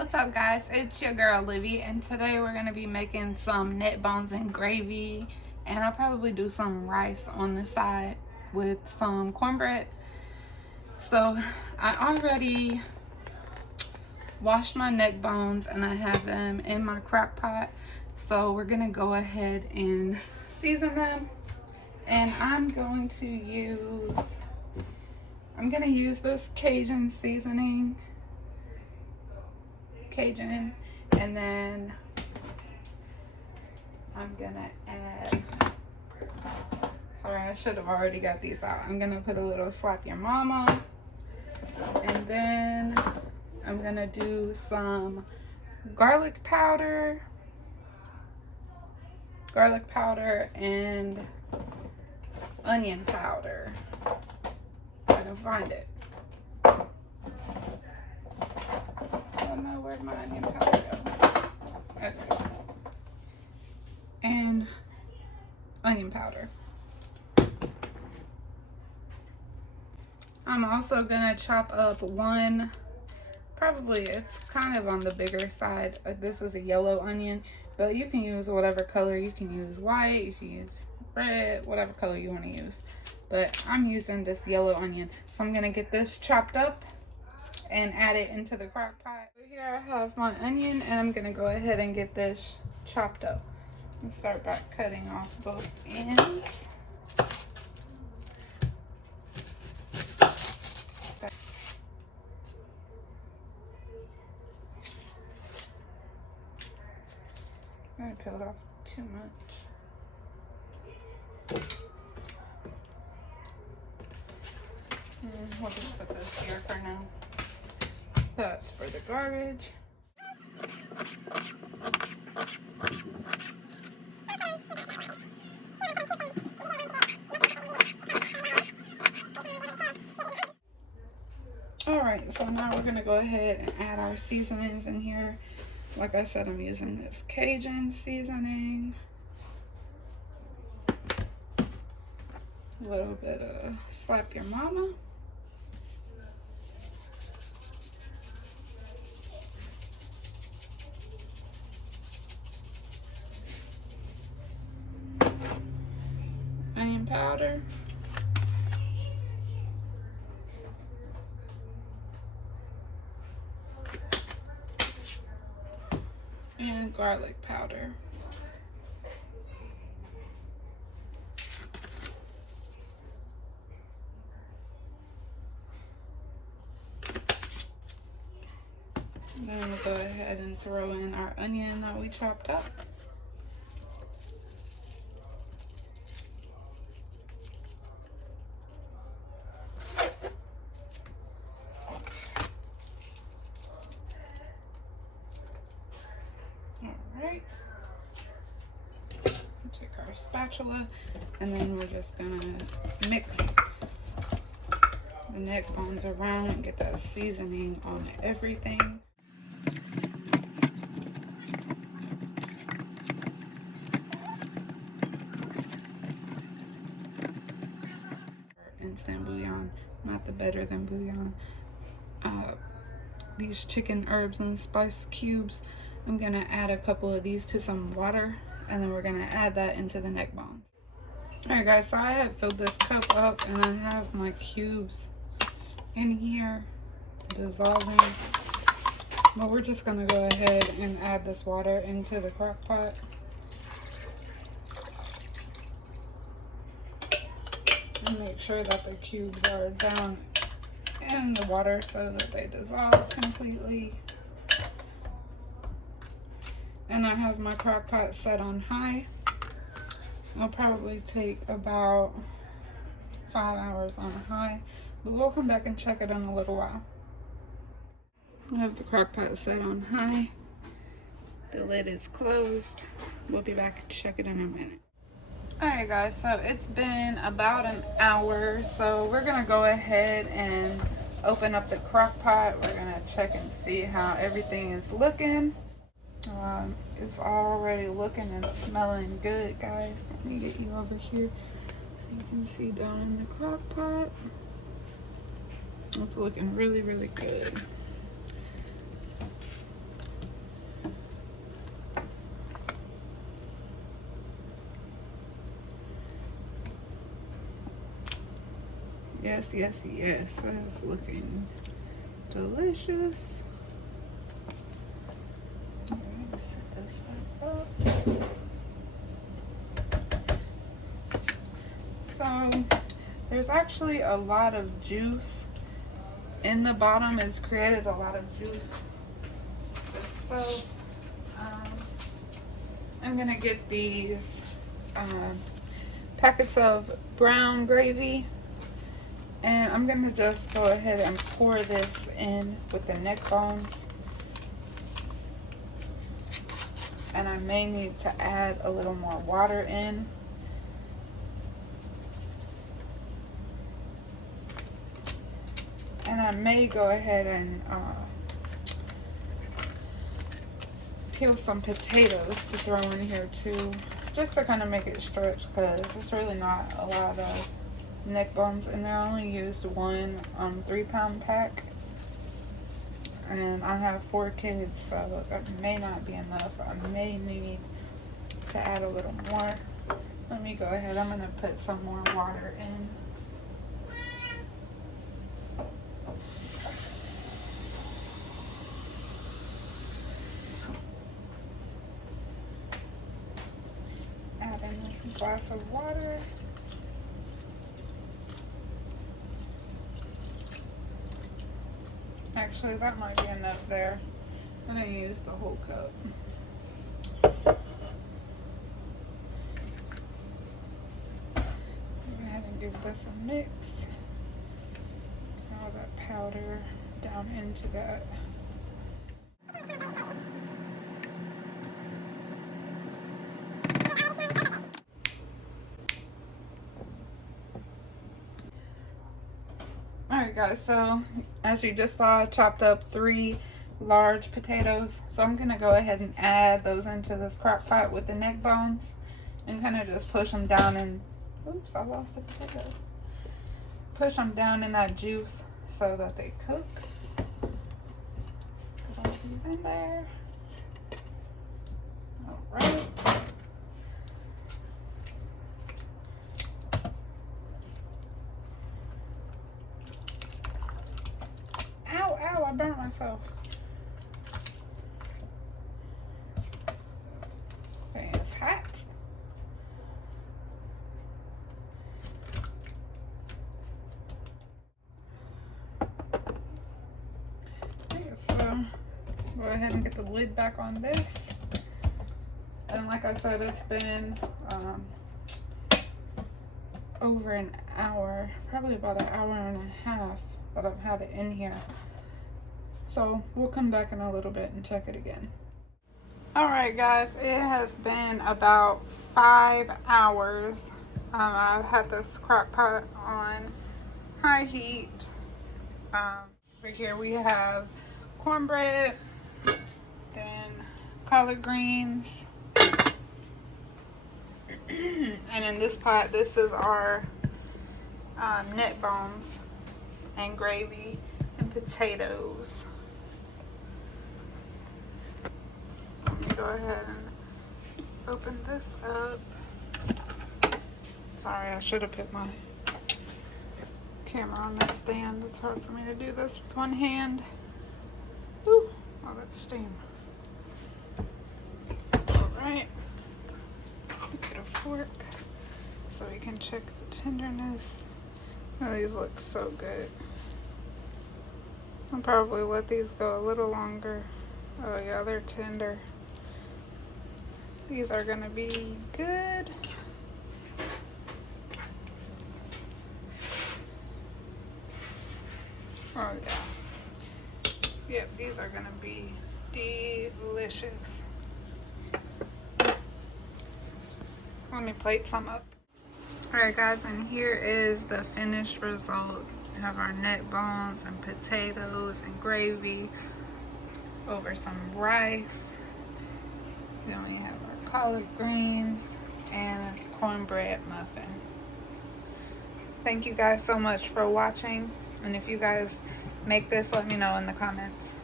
What's up, guys? It's your girl Livy, and today we're gonna be making some neck bones and gravy, and I'll probably do some rice on the side with some cornbread. So I already washed my neck bones and I have them in my crock pot, so we're gonna go ahead and season them. And I'm going to use this Cajun seasoning, and then I'm gonna add, sorry, I should have already got these out. I'm gonna put a little slap your mama, and then I'm gonna do some garlic powder and onion powder. If I can find it. I don't know where my onion powder go. Okay. And onion powder. I'm also gonna chop up one, probably it's kind of on the bigger side. This is a yellow onion, but you can use whatever color. You can use white, you can use red, whatever color you want to use. But I'm using this yellow onion. So I'm gonna get this chopped up and add it into the crock pot. Here I have my onion, and I'm gonna go ahead and get this chopped up. And start by cutting off both ends. I peeled off too much. We'll just put this here for now. That's for the garbage. Alright, so now we're gonna go ahead and add our seasonings in here. Like I said, I'm using this Cajun seasoning. A little bit of slap your mama. Onion powder. And garlic powder. Then we'll go ahead and throw in our onion that we chopped up. Alright. Take our spatula, and then we're just gonna mix the neck bones around and get that seasoning on everything. Instant bouillon, not the better than bouillon. These chicken herbs and spice cubes, I'm gonna add a couple of these to some water, and then we're gonna add that into the neck bones. Alright guys, so I have filled this cup up, and I have my cubes in here dissolving, but we're just gonna go ahead and add this water into the crock pot. And make sure that the cubes are down in the water so that they dissolve completely. And I have my crock pot set on high. It'll probably take about 5 hours on high, but we'll come back and check it in a little while. I have the crock pot set on high. The lid is closed. We'll be back to check it in a minute. Alright guys, so it's been about an hour, so we're gonna go ahead and open up the crock pot. We're gonna check and see how everything is looking. It's already looking and smelling good, guys. Let me get you over here so you can see down in the crock pot. It's looking really, really good. Yes, yes, yes. That's looking delicious. Alright, set this back up. So there's actually a lot of juice in the bottom. It's created a lot of juice. So I'm gonna get these packets of brown gravy, and I'm gonna just go ahead and pour this in with the neck bones. And I may need to add a little more water in. And I may go ahead and peel some potatoes to throw in here too, just to kind of make it stretch, because it's really not a lot of neck bones in there. I only used one 3-pound pack, and I have 4 kids, so that may not be enough. I may need to add a little more. Let me go ahead. I'm going to put some more water in. Add in this glass of water. Actually, that might be enough there. I'm going to use the whole cup. Go ahead and give this a mix. All that powder down into that. Alright guys, so as you just saw, I chopped up 3 large potatoes. So I'm going to go ahead and add those into this crock pot with the neck bones and kind of just push them down in, oops, I lost the potatoes. Push them down in that juice so that they cook. Put all these in there. Alright. Ow, I burnt myself. Dang, it's hot. Okay, so go ahead and get the lid back on this. And like I said, it's been over an hour, probably about an hour and a half that I've had it in here. So we'll come back in a little bit and check it again. Alright guys, it has been about 5 hours. I've had this crock pot on high heat. Right here we have cornbread, then collard greens, and in this pot, this is our neck bones and gravy and potatoes. So let me go ahead and open this up. Sorry, I should have put my camera on this stand. It's hard for me to do this with one hand. Ooh, oh, that's steam. Alright. Get a fork so we can check the tenderness. Oh, these look so good. I'll probably let these go a little longer. Oh yeah, they're tender. These are gonna be good. Oh yeah. Yep, these are gonna be delicious. Let me plate some up. Alright guys, and here is the finished result. We have our neck bones and potatoes and gravy over some rice. Then we have our collard greens and a cornbread muffin. Thank you guys so much for watching. And if you guys make this, let me know in the comments.